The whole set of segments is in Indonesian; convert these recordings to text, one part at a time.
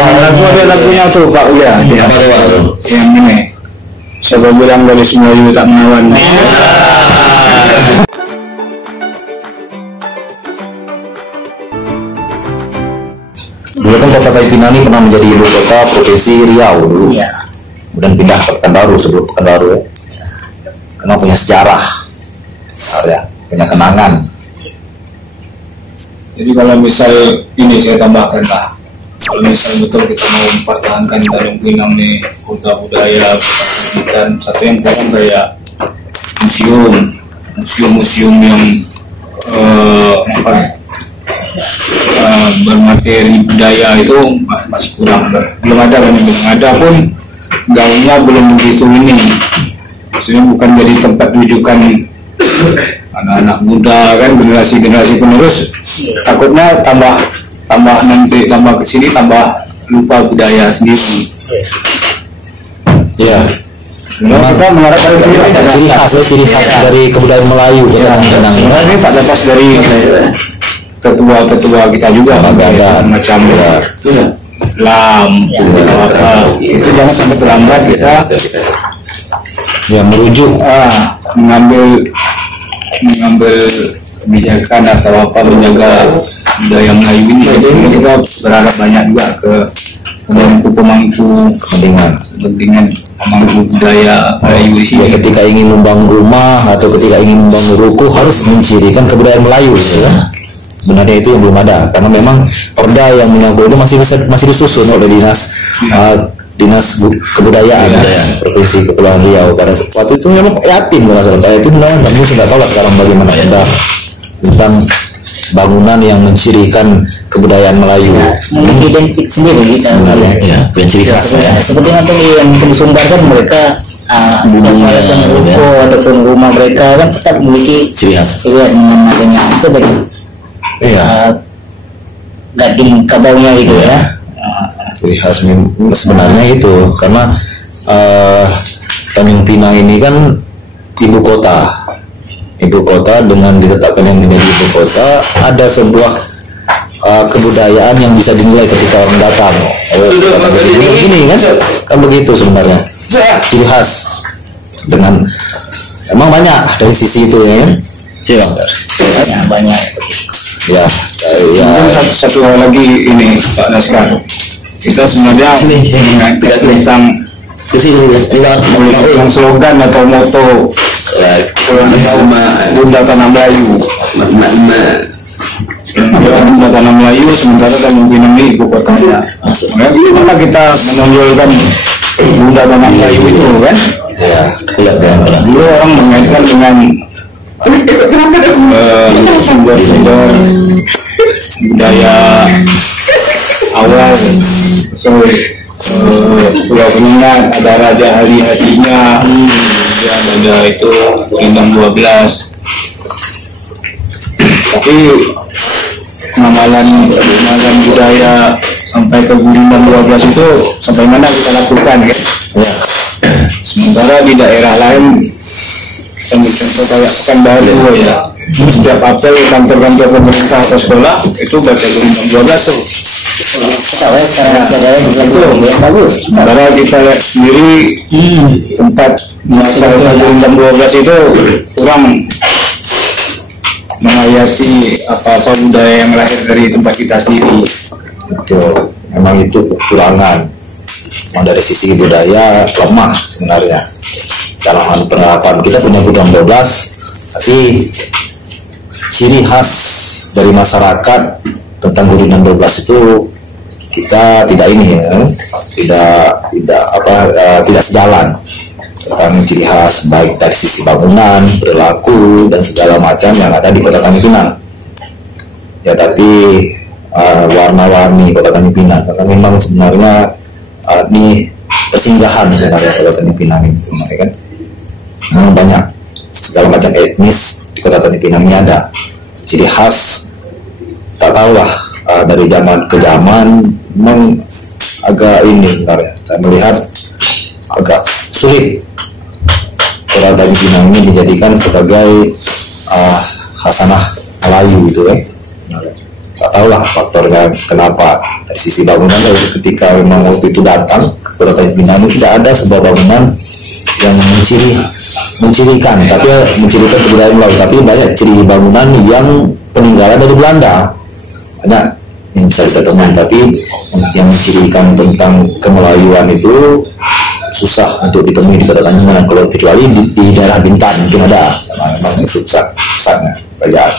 Lagu ada lagunya tuh Pak Uya. Apa tuh? Yang ini. Coba bilang dari semua ibu tak menawan. Dulu kan kota Taipinang ini pernah menjadi ibu kota provinsi Riau dulu. Iya. Kemudian pindah ke Pekanbaru sebelum Pekanbaru ya. Karena punya sejarah, ya, punya kenangan. Jadi kalau misal ini saya tambahkan lah. Kalau misal betul kita mau mempertahankan Tanjung Pinang nih kota budaya, kota pendidikan, satu yang kurang kayak museum yang bermateri budaya itu masih kurang. Belum ada kan, belum ada pun gaungnya belum begitu ini. Maksudnya bukan jadi tempat rujukan anak-anak muda kan, generasi penerus. Takutnya tambah nanti tambah kesini tambah lupa budaya sendiri. Iya. Memang kita mengharapkan Ciri khas dari kebudayaan Melayu ya, ini tak lepas dari ketua kita juga ada macam lam itu jangan sampai terlambat kita yang merujuk mengambil kebijakan atau apa menjaga budaya Melayu ini. Jadi kita berharap banyak juga ke pemangku kepentingan pemangku budaya Melayu di sini. Ketika ingin membangun rumah atau ketika ingin membangun ruko harus mencirikan kebudayaan Melayu ya. Sebenarnya itu yang belum ada karena memang perda yang menyangkut itu masih disusun oleh dinas kebudayaan provinsi Kepulauan Riau. Pada waktu itu memang yatim kalau masalah yatim lah, namun sudah tahu lah sekarang bagaimana perda tentang bangunan yang mencirikan kebudayaan Melayu. Memiliki identik sendiri kita. Ya, punya ciri khas ya. Seperti nanti yang disumbarkan mereka melakukan ruko ataupun rumah mereka kan tetap memiliki ciri khas dengan adanya itu dari gading kabaunya gitu ya. Ciri khas sebenarnya itu karena Tanjung Pinang ini kan ibu kota dengan ditetapkan yang menjadi ibu kota ada sebuah kebudayaan yang bisa dinilai ketika orang datang. Begini kan begitu sebenarnya ciri khas dengan emang banyak dari sisi itu ya. Banyak. Ya. Satu hal lagi ini Pak Naskar, kita sebenarnya mengangkat tentang yang slogan atau moto Bunda Tanah Melayu. Bunda Tanah Melayu sementara Tanjung Pinang ini ibu kotanya. Gimana kita menonjolkan Bunda Tanah Melayu itu kan? Dulu orang mengaitkan dengan sumber-sumber budaya awal. Pulau Penyengat ada Raja Ali Hajinya, kemudian ada itu Rindang 12. Tapi pengamalan budaya sampai ke Rindang 12 itu sampai mana kita lakukan kan? Sementara di daerah lain kita contoh kayak Pekanbaru ya, setiap apel kantor-kantor pemerintah atau sekolah itu baca Rindang 12 tuh. Sekarang yang bagus. Karena kita lihat sendiri tempat masalah Rindang 12 itu kurang menghayati apa-apa budaya yang lahir dari tempat kita sendiri. Betul, memang itu kekurangan. Memang dari sisi budaya lemah sebenarnya. Dalam hal penerapan kita punya Gudang 12, tapi ciri khas dari masyarakat tentang Gudang 12 itu kita tidak sejalan tentang ciri khas baik dari sisi bangunan, perilaku dan segala macam yang ada di Kota Tanjung Pinang. Ya tapi warna-warni Kota Tanjung Pinang karena memang sebenarnya ini persinggahan sebenarnya Kota Tanjung Pinang ini sebenarnya kan. Memang banyak segala macam etnis di Kota Tanjung Pinang ini ada ciri khas. Tak tahulah dari zaman ke zaman memang agak ini sebenarnya saya melihat agak sulit Kota Tanjung Pinang ini dijadikan sebagai khasanah Melayu gitu ya. tak tahulah faktornya kenapa. Dari sisi bangunan, ketika memang waktu itu datang ke Kota Tanjung Pinang itu tidak ada sebuah bangunan yang mencirikan kebudayaan Melayu, tapi banyak ciri bangunan yang peninggalan dari Belanda, banyak yang bisa ditemukan, tapi yang mencirikan tentang kemelayuan itu susah untuk ditemui di Kota Tanjung Pinang, kalau kecuali di daerah Bintan mungkin ada, karena memang itu pusatnya kerajaan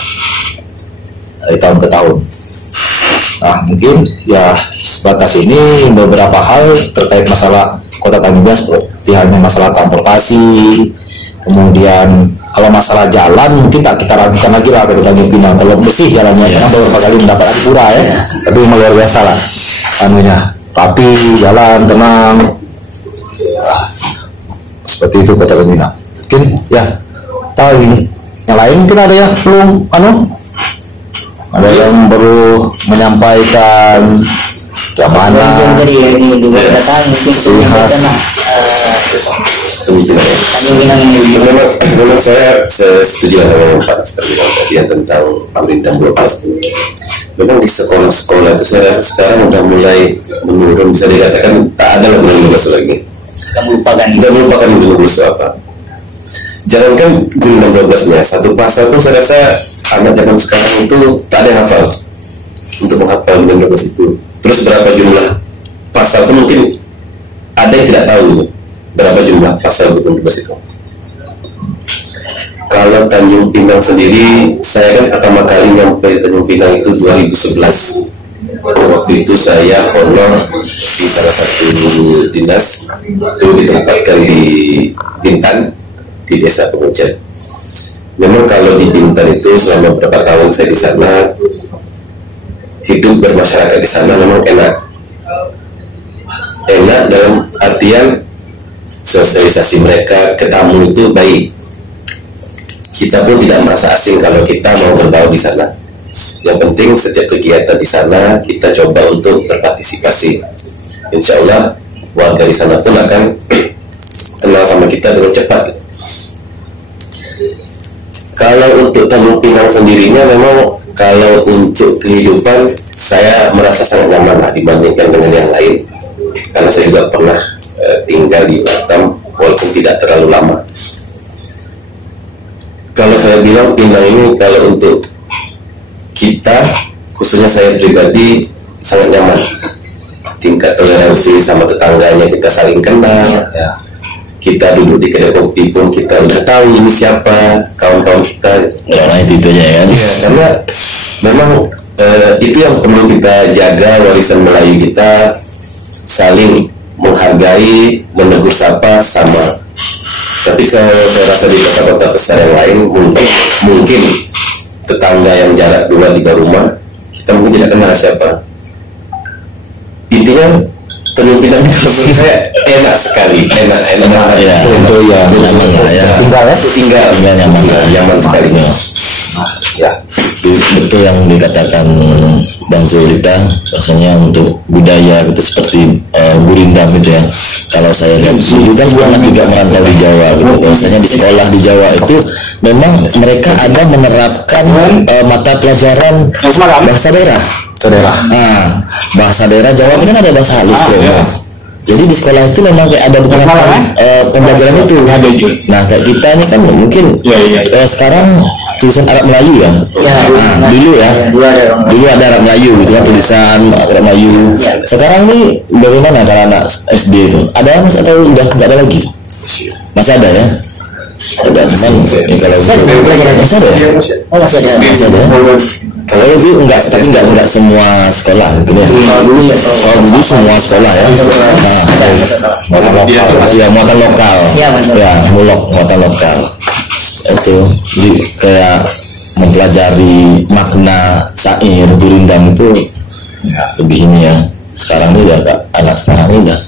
dari tahun ke tahun. Nah mungkin ya sebatas ini beberapa hal terkait masalah Kota Tanjung Pinang, seperti halnya masalah transportasi, kemudian kalau masalah jalan mungkin tak kita ragukan lagi lah Kota Tanjung Pinang, kalau bersih jalannya, karena beberapa kali mendapat adipura ya, tapi memang luar biasa lah anunya, rapi, jalan tenang, ya, seperti itu Kota Tanjung Pinang. Mungkin ya tahu ini yang lain mungkin ada yang belum ada yang baru menyampaikan yang mana tadi ya, ini juga datang mungkin menyampaikan lah Tanjung Pinang ini. Memang saya setuju dengan Pak tadi yang tentang Pemerintahan 12 itu. Memang di sekolah-sekolah itu saya rasa sekarang udah mulai menurun, bisa dikatakan tak ada guru 12 lagi. Sudah melupakan guru 12 apa. Jangankan guru 12-nya, satu pasal pun saya rasa anak zaman sekarang itu tak ada yang hafal untuk menghafal guru 12 itu. Terus berapa jumlah pasal pun mungkin ada yang tidak tahu gitu. Berapa jumlah pasal guru 12 itu. Kalau Tanjung Pinang sendiri, saya kan pertama kali nyampe Tanjung Pinang itu 2011. Waktu itu saya honor di salah satu dinas, itu ditempatkan di Bintan, di Desa Pengujan. Memang kalau di Bintan itu selama beberapa tahun saya di sana, hidup bermasyarakat di sana memang enak dalam artian sosialisasi mereka ke tamu itu baik. Kita pun tidak merasa asing kalau kita mau berbaur di sana. Yang penting setiap kegiatan di sana kita coba untuk berpartisipasi. Insya Allah warga di sana pun akan kenal sama kita dengan cepat. Kalau untuk Tanjung Pinang sendirinya, memang kalau untuk kehidupan saya merasa sangat nyaman lah dibandingkan dengan yang lain, karena saya juga pernah tinggal di Batam walaupun tidak terlalu lama. Kalau saya bilang Pinang ini kalau untuk kita, khususnya saya pribadi, sangat nyaman. Tingkat toleransi sama tetangganya kita saling kenal ya. Kita duduk di kedai kopi pun kita udah tahu ini siapa kawan-kawan kita ya, itu aja ya. Ya, karena memang itu yang perlu kita jaga, warisan Melayu kita, saling menghargai, menegur sapa sama. Tapi kalau saya rasa di kota-kota besar yang lain mungkin tetangga yang jarak 2-3 rumah kita mungkin tidak kenal siapa. Intinya Tanjung Pinang kalau menurut saya enak sekali, enak ya, itu ya nyaman lah ya, tinggal nyaman sekali. Ya, betul yang dikatakan Bang Zulita, rasanya untuk budaya gitu seperti gurindam gitu ya. Kalau saya lihat dulu kan pernah juga merantau di Jawa gitu, biasanya di sekolah di Jawa itu memang mereka ada menerapkan mata pelajaran bahasa daerah. Nah, bahasa daerah Jawa kan ada bahasa halus Jadi di sekolah itu memang kayak ada beberapa pembelajaran itu. Nah kayak kita ini kan mungkin sekarang tulisan Arab Melayu ya. Nah, dulu ada Arab Melayu gitu kan, tulisan Arab Melayu. Sekarang nih bagaimana kalau anak SD itu? Ada mas atau udah nggak ada lagi? Masih ada ya? Ada cuman ya, kalau masih ada ya? Oh masih ada. Kalau itu enggak, tapi enggak semua sekolah gitu ya. Dulu semua sekolah ya. Nah, muatan lokal. Ya, muatan lokal. Itu jadi kayak mempelajari makna syair gurindam itu lebih ini ya. Sekarang ini udah anak sekarang ini udah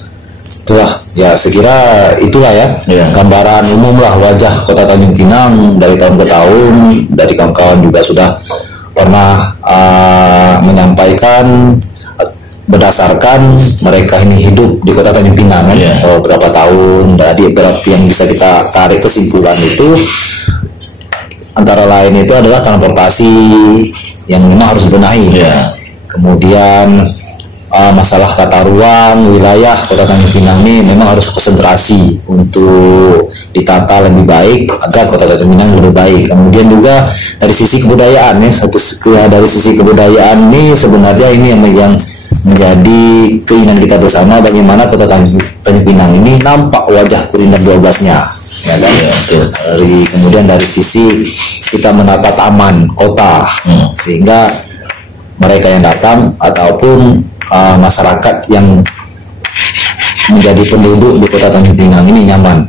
itulah ya, sekira itulah ya gambaran umum lah wajah Kota Tanjung Pinang dari tahun ke tahun. Dari kawan-kawan juga sudah pernah menyampaikan berdasarkan mereka ini hidup di Kota Tanjung Pinang kan, berapa tahun. Jadi yang bisa kita tarik kesimpulan itu antara lain itu adalah transportasi, yang memang harus dibenahi. Kemudian masalah tata ruang wilayah Kota Tanjung Pinang ini memang harus konsentrasi untuk ditata lebih baik agar Kota Tanjung Pinang lebih baik. Kemudian juga dari sisi kebudayaan dari sisi kebudayaan ini sebenarnya ini yang menjadi keinginan kita bersama, bagaimana Kota Tanjung Pinang ini nampak wajah kuliner 12-nya, ya kan? Kemudian dari sisi kita menata taman kota, sehingga mereka yang datang ataupun masyarakat yang menjadi penduduk di Kota Tanjung Pinang ini nyaman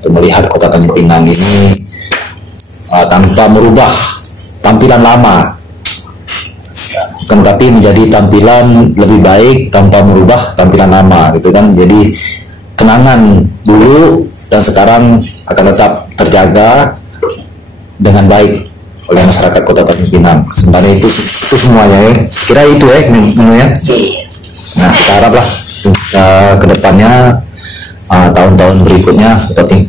untuk melihat Kota Tanjung Pinang ini tanpa merubah tampilan lama, tapi menjadi tampilan lebih baik tanpa merubah tampilan lama, gitu kan. Jadi kenangan dulu dan sekarang akan tetap terjaga dengan baik oleh masyarakat Kota Tanjung Pinang. Sebenarnya itu semuanya ya. Sekira itu ya menunya. Nah, kita haraplah ke depannya tahun-tahun berikutnya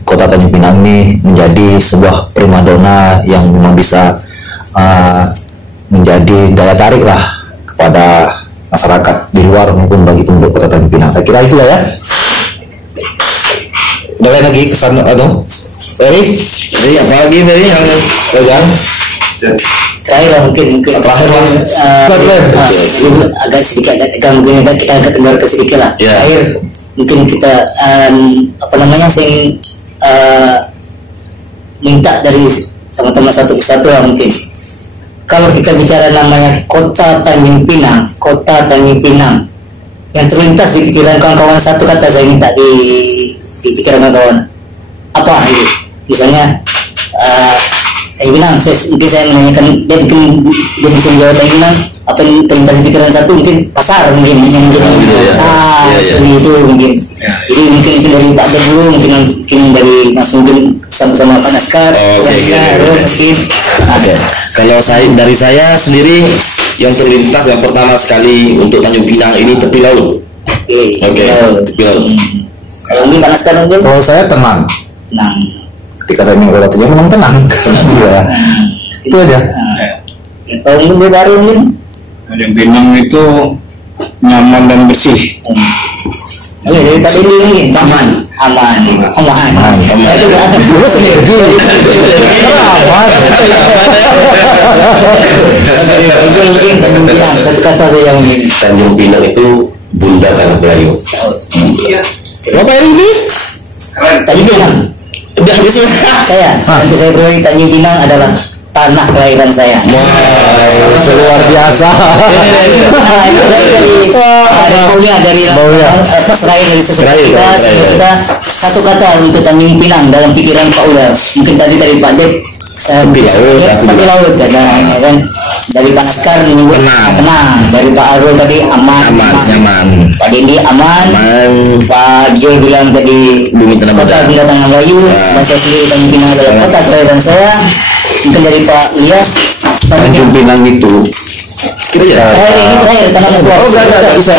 Kota Tanjung Pinang ini menjadi sebuah primadona yang memang bisa menjadi daya tarik lah kepada masyarakat di luar maupun bagi penduduk Kota Tanjung Pinang. Saya kira itulah ya. Ada lagi kesan atau Ferry apa lagi Ferry yang pegang? Terakhir mungkin Terakhir agak sedikit mungkin kita agak kendor ke sedikit lah. Terakhir mungkin kita saya minta dari teman-teman satu persatu lah, mungkin kalau kita bicara namanya Kota Tanjung Pinang yang terlintas di pikiran kawan-kawan, satu kata saya minta di pikiran kawan, apa itu? Misalnya Tanjung Pinang, mungkin saya menanyakan dia bisa menjawab Tanjung Pinang, apa yang terlintas di pikiran satu mungkin pasar mungkin yang menjadi seperti itu mungkin. Jadi mungkin dari Pak Dek dulu, mungkin dari Mas mungkin sama-sama Pak Naskar, mungkin. Kalau dari saya sendiri yang terlintas yang pertama sekali untuk Tanjung Pinang ini tepi laut. Tepi laut. Kalau mungkin Pak Naskar mungkin. Kalau saya tenang. Ketika saya main Kota Tanjung memang tenang. Iya. Itu aja. Kalau mungkin baru mungkin Tanjung Pinang itu nyaman dan bersih. Daripada ini aman. Lu sendiri. Mungkin Tanjung Pinang, satu kata saya mungkin. Tanjung Pinang itu Bunda Tanah Melayu. Apa ini? Tanjung Pinang. Udah habis Saya, untuk saya pribadi Tanjung Pinang adalah tanah kelahiran saya. Luar biasa. Ada baunya dari serai dari sesuatu kita, sehingga kita satu kata untuk Tanjung Pinang dalam pikiran Pak Uda. Mungkin tadi dari Pak Dep tepi laut kan. Dari Pak Naskar menyebut tenang, dari Pak Arul tadi aman. Pak Dendi aman. Pak Jul bilang tadi Kota Bunda Tanah Melayu. Dan saya sendiri Tanjung Pinang adalah kota kelahiran saya. Mungkin dari Pak Lia Tanjung Pinang itu ini terakhir tanah membuat. Nggak bisa.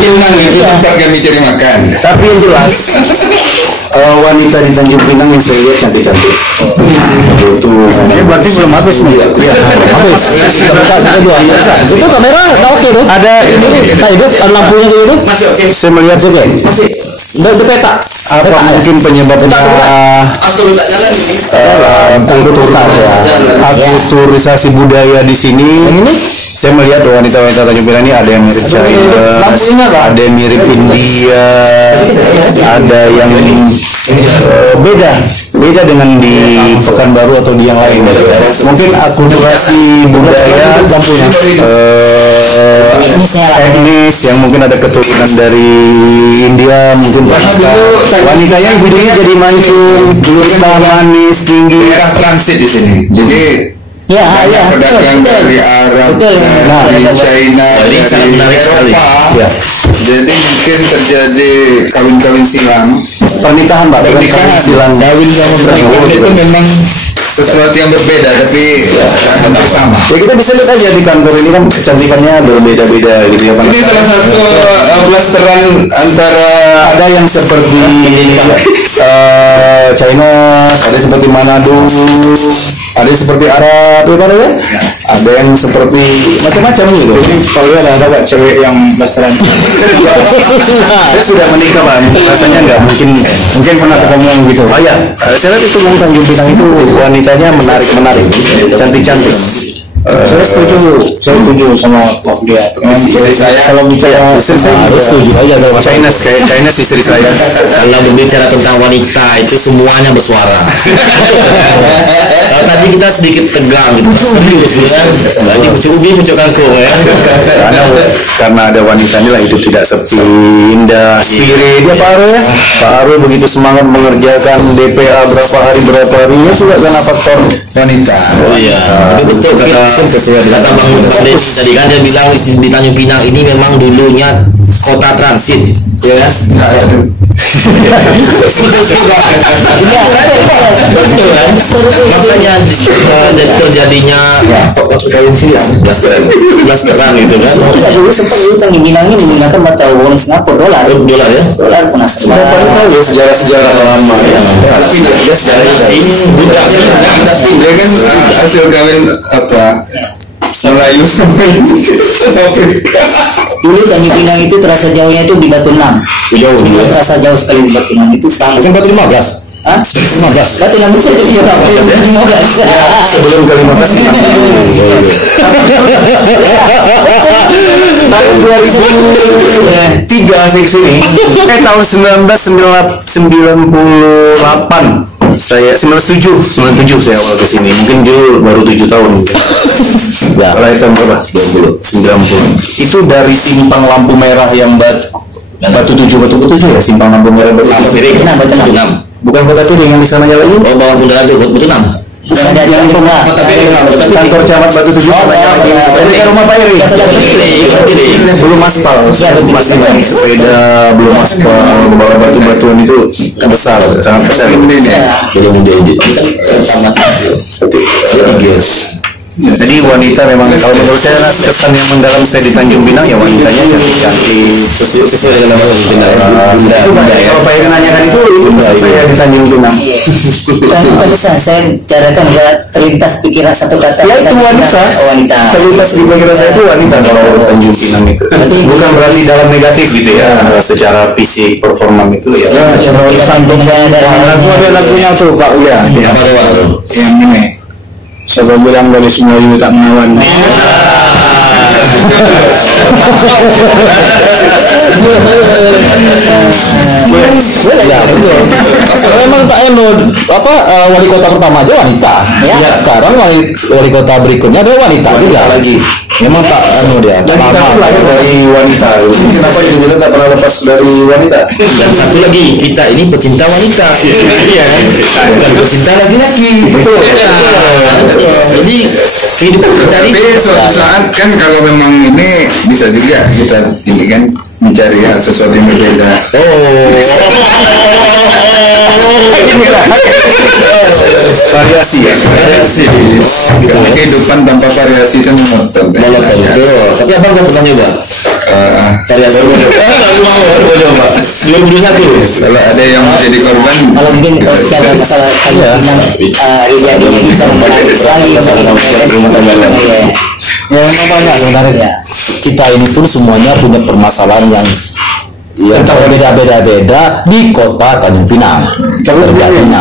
Pinang itu tempat kami cari makan. Tapi yang jelas wanita di Tanjung Pinang yang saya lihat cantik-cantik. Itu berarti belum habis nih. Habis. Itu kamera udah oke tuh. Ada ini ada lampunya kayak gitu. Saya melihat juga. Udah peta. Apa mungkin penyebabnya akulturisasi budaya di sini? Saya melihat wanita-wanita Tanjung Pinang ini ada yang mirip China, ada yang mirip India, ada yang beda dengan di Pekanbaru atau di yang lain. Mungkin akulturasi budaya etnis yang mungkin ada keturunan dari India, mungkin wanitanya hidungnya jadi mancung, gurita, manis, tinggi. Daerah transit di sini. Jadi pedagang dari Arab, dari China, dari Eropa. Jadi mungkin terjadi kawin-kawin silang. Pernikahan Pak, pernikahan silang. Kawin sama pernikahan itu memang sesuatu yang berbeda, tapi hampir sama. Ya kita bisa lihat aja di kantor ini kan kecantikannya berbeda-beda gitu ya Pak. Ini salah satu blasteran antara ada yang seperti China, ada seperti Manado, Ada yang seperti Arab ya, ada yang seperti macam-macam gitu. Jadi kalau ada cewek yang pasaran. Saya sudah menikah Pak, rasanya nggak mungkin pernah ketemu gitu. Oh ya, saya lihat itu Tanjung Pinang itu wanitanya menarik, cantik. Saya setuju sama Pak Dia. Istri saya Kalau bicara Istri saya Harus setuju aja kalau Chinese istri saya. Kalau berbicara tentang wanita itu semuanya bersuara. Kalau tadi kita sedikit tegang gitu, serius ya. Tadi pucuk ubi, pucuk kangkung ya. Karena ada wanita inilah hidup tidak sepi, indah, spirit ya Pak Aru ya. Pak Aru begitu semangat mengerjakan DPA berapa hari ya juga karena faktor wanita. Oh iya, itu betul kata Bang Deddy tadi kan dia bilang di Tanjung Pinang ini memang dulunya kota transit, ya kan? Betul kan? Makanya terjadinya perkawin silang, belas keran gitu kan? Dulu sempat Tanjung Pinang ini menggunakan mata uang Singapura dolar ya, dolar pernah Bapak tahu ya sejarah lama ya. tapi dia sejarah Ini budaknya tapi dia kan hasil kawin apa Melayu sama Afrika. Dulu Tanjung Pinang itu terasa jauhnya itu di Batu Enam. jauh Itu ya. terasa jauh sekali di Batu Enam itu sangat. Sampai 15. Hah? 15. Batu Enam itu juga 15. Sebelum ke 15 tahun 2003 saya kesini tahun 1998 saya 97 saya awal kesini mungkin Jul baru 7 tahun lahir tahun berapa? 90 itu dari simpang lampu merah yang batu 7 ya simpang lampu merah batu Piring. Batu Enam. bukan kota piring yang di sananya lagi Oh, bawah bundaran itu betul 6. Bukan ada yang di tengah. kantor camat batu 7 sananya lagi ini kan rumah Pak Iri belum aspal masih banyak sepeda belum aspal bawa batu-batuan itu sangat besar Belum diedit. jadi wanita memang kalau menurut saya kesan yang mendalam saya di Tanjung Pinang ya wanitanya cantik Sesuai dengan nama Pinang. itu Pak kalau Pak Iri nanyakan itu pesan saya di Tanjung Pinang Bukan kesan, saya bicarakan terlintas pikiran satu kata. ya itu wanita Wanita. terlintas di pikiran saya itu wanita kalau Tanjung Pinang itu bukan berarti dalam negatif gitu ya secara fisik performa itu ya lagunya tuh Pak Uya Apa lewat? yang ini. Siapa bilang dari Melayu tak menawan? Ya betul. Memang tak wali kota pertama aja wanita. Ya. Sekarang wali kota berikutnya ada wanita juga lagi Memang tak dia. dan kita pun lahir dari wanita kenapa kita tak pernah lepas dari wanita Dan satu lagi, kita ini pecinta wanita. Iya kan? Bukan pecinta laki-laki. betul Jadi kehidupan kita Tapi ini suatu saat kan kalau memang ini bisa juga kita ini kan mencari sesuatu yang berbeda. variasi ya Kehidupan tanpa variasi itu monoton. monoton betul. Tapi abang nggak pernah nyoba variasi. Belum coba. 2021. Kalau ada yang menjadi korban, Kalau mungkin bicara masalah Tanjung Pinang, jadinya bisa menarik sekali. Ya memang banyak sebenarnya. Kita ini pun semuanya punya permasalahan yang beda-beda di kota Tanjung Pinang. Terjadinya.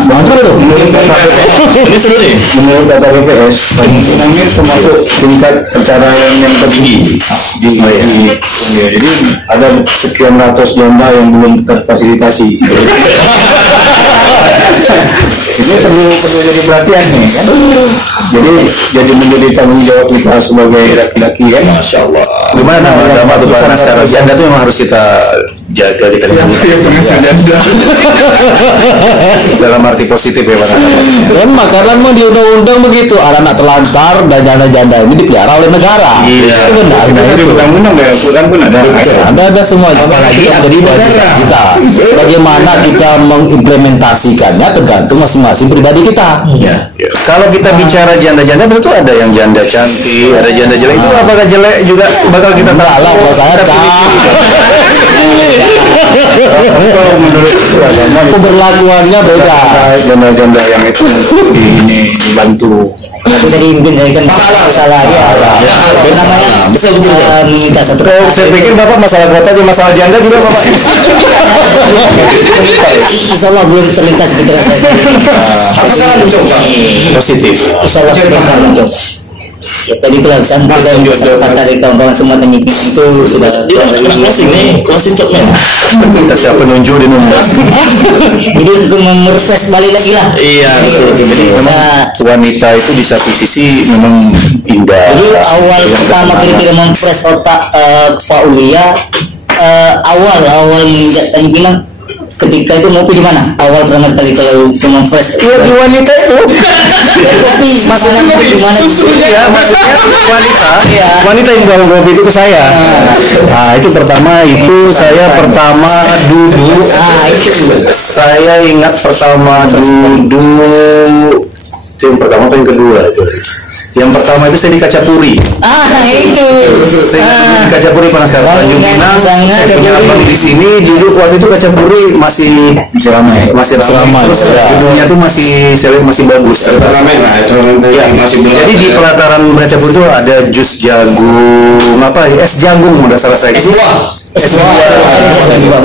Ini seru nih. Menurut data BPS, Tanjung Pinang ini termasuk tingkat perceraian yang tertinggi di Indonesia. Jadi ada sekian ratus janda yang belum terfasilitasi. Ini perlu jadi perhatian nih kan. Jadi menjadi tanggung jawab kita sebagai laki-laki kan. Masya Allah. gimana nama itu Pak secara janda itu memang harus kita jaga kita dalam arti positif ya Pak. Memang karena memang di undang-undang begitu anak terlantar dan janda-janda ini dipelihara oleh negara. Iya. Itu benar. Di undang-undang ya, Quran pun ada. Ada semua. Apalagi jadi negara kita. Bagaimana kita mengimplementasikannya tergantung masing-masing pribadi kita. Ya. Kalau kita bicara janda-janda betul ada yang janda cantik, ada janda jelek itu apakah jelek juga bakal kita tahu? Kalau saya Kalau menurut agama Pemberlakuannya beda. janda-janda yang itu ini dibantu. Itu tadi mungkin saya kan salah ya. Apa namanya? Betul. Minta satu. Kalau saya pikir bapak masalah kuota aja, masalah janda juga bapak. Insya Allah belum terlintas pikiran saya. Apa salah mencoba? Positif. Insya Allah kita akan mencoba. Ya tadi itulah sampai saya kata dari kawan-kawan semua teknik itu sudah Closing nih, closing talknya. Kita siap penunjuk di nomor. jadi untuk merefresh balik lagi lah. Iya, betul. Jadi memang wanita itu di satu sisi memang indah. Jadi awal pertama kira-kira memfresh otak Pak Ulia, awal menginjak Tanjung Pinang ketika itu ngopi di mana? Awal pertama sekali kalau memfresh. Iya, di wanita itu. Kopi maksudnya di mana? Ya, maksudnya wanita yang bawa kopi itu ke saya. Nah, itu pertama itu saya pertama duduk. Itu. Saya ingat pertama duduk. Itu yang pertama apa yang kedua itu? Yang pertama itu saya di Kacapuri. Itu. Saya di Kacapuri Panaskara Tanjung Pinang. Saya punya abang di sini duduk waktu itu Kacapuri masih ramai. Terus gedungnya tuh masih saya lihat masih bagus. Ramai lah, itu Ya, masih belum. jadi di pelataran Kacapuri itu ada jus jagung, es jagung udah salah saya.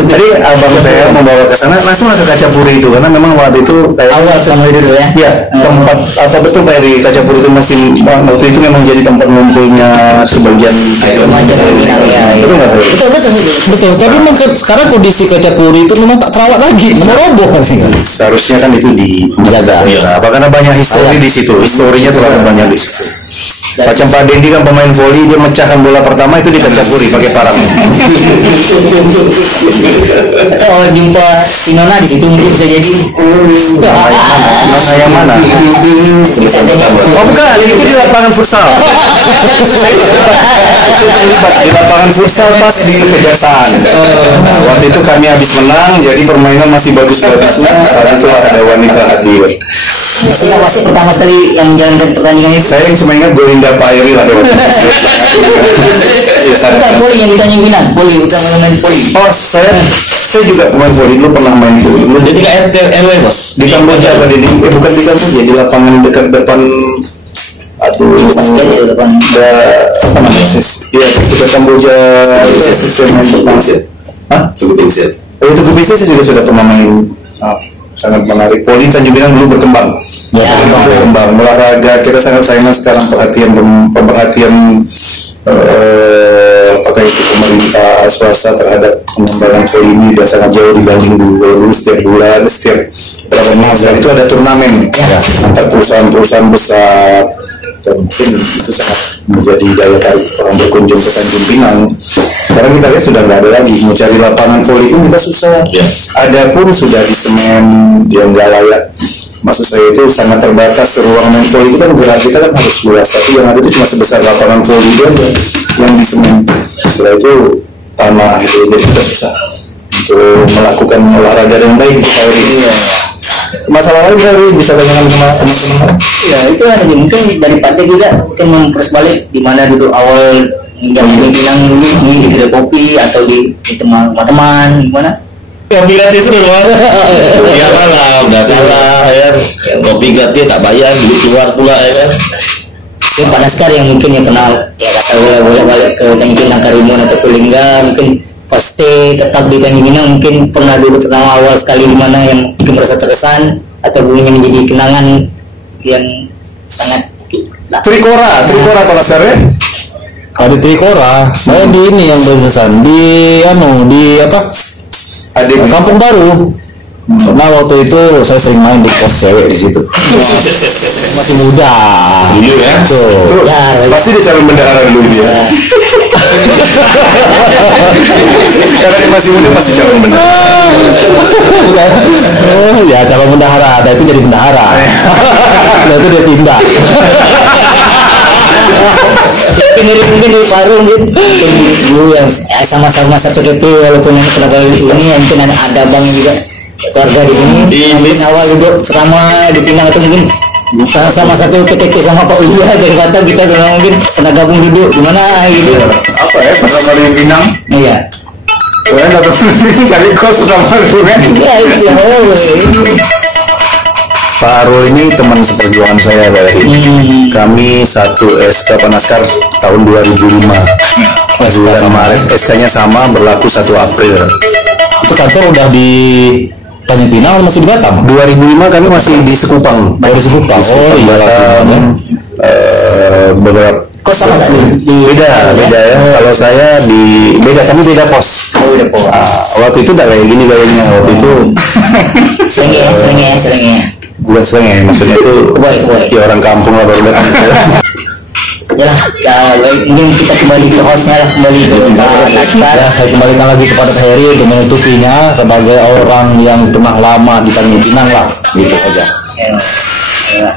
Jadi abang saya membawa ke sana langsung ke Kacapuri itu karena memang waktu itu Awal sama dulu ya. ya tempat apa betul Pak Eri, Kacapuri itu masih waktu itu memang jadi tempat ngumpulnya sebagian Remaja Pinang ya. Betul nggak, Pak? Betul, tapi mungkin sekarang kondisi Kacapuri itu memang tak terawat lagi, mau roboh. Seharusnya kan itu dijaga. Apa karena banyak histori di situ, historinya terlalu banyak di situ. Macam Pak Dendi kan pemain voli, dia mecahkan bola pertama itu di Kacapuri pakai parang. Atau jumpa Sinona di situ mungkin bisa jadi. Mana yang mana? Oh bukan, itu di lapangan futsal. Di lapangan futsal pas di Kejaksaan. Nah, waktu itu kami habis menang, jadi permainan masih bagus-bagusnya. Saat itu ada wanita hadir. Sehingga pasti pertama sekali yang menjalankan pertandingan itu. Saya cuma ingat Golinda Pak Eri lah. Bukan poli yang ditanya Pinang, poli bukan main poli. Oh saya juga pemain voli dulu, pernah main voli dulu. Jadi nggak RT RW bos. Di Kamboja tadi bukan di Kamboja, di lapangan dekat depan. Aduh, Itu pasti ada depan. ada apa namanya? Iya, dekat Kamboja. Saya main berpangsit. Hah? Tunggu pingset. Itu bisnis saya juga sudah pernah main. Sangat menarik. Poli Tanjung Pinang dulu berkembang. Berkembang. Olahraga kita sangat sayang sekarang pemerhatian apakah itu pemerintah swasta terhadap pengembangan poli ini sudah sangat jauh dibanding dulu. Setiap bulan, setiap berapa minggu itu ada turnamen antar perusahaan-perusahaan besar. Dan mungkin itu sangat menjadi daya tarik orang berkunjung ke Tanjung Pinang. Sekarang kita lihat sudah nggak ada lagi, mau cari lapangan voli pun kita susah. Ada pun sudah di semen yang nggak layak. Maksud saya itu sangat terbatas, ruang main voli itu kan gerak kita kan harus luas, tapi yang ada itu cuma sebesar lapangan voli itu aja yang di semen. Setelah itu tanah itu, jadi kita susah untuk melakukan olahraga dengan baik di hari ini. Masalah lain dari bisa tanyakan sama teman-teman. Ya itu ada mungkin dari Pak Dek juga mungkin mempress balik di mana duduk awal nginjak Pinang ini di kedai kopi atau di teman-teman gimana? Kopi gratis dulu mas. Ya malam, udah kalah ya. Kopi gratis tak bayar, duit keluar pula ya kan. Yang Panaskara yang mungkin ya kenal ya kata boleh balik ke Tanjung Pinang Karimun atau Kulingga mungkin pasti tetap di Tanjung Pinang mungkin pernah dulu pertama awal sekali di mana yang mungkin merasa terkesan atau punya menjadi kenangan yang sangat Trikora Panaskara. Tadi Trikora, saya di ini yang berkesan di apa? Kampung Baru. Nah waktu itu saya sering main di kos cewek di situ. Masih muda. Dulu ya. Tuh, pasti dia calon bendahara dulu dia. Karena dia masih muda pasti calon bendahara. Oh ya calon bendahara, nah itu jadi bendahara. Nah itu dia pindah. mungkin di Paru mungkin dulu yang sama-sama satu KP walaupun yang kenapa ini mungkin ada abang juga keluarga di sini mungkin awal duduk pertama di Pinang itu mungkin sama satu KTP sama Pak Ulia dari Batam kita mungkin pernah gabung duduk gimana gitu apa ya pertama di Pinang iya Kalian dapat cari kos pertama dulu kan? Iya, iya. Pak Arul ini teman seperjuangan saya berarti. Kami satu SK Panaskar tahun 2005. Bulan Maret SK-nya sama, berlaku 1 April. Itu kantor udah di Tanjung Pinang masih di Batam? 2005 kami masih di Sekupang. Di Sekupang. Oh iya Batam. Beberapa Kok sama tak beda ya. Kalau saya di beda, kami beda pos. Oh, udah po. Waktu itu tak kayak gini gayanya. Waktu itu Selenge. bukan sering ya, maksudnya itu Kubai. ya orang kampung lah baru datang. Yalah, mungkin kita kembali ke hostnya lah, kembali ke Pak Laskar. Ya, saya kembalikan lagi kepada Pak Heri untuk menutupinya sebagai orang yang pernah lama di Tanjung Pinang lah, gitu aja. Ya.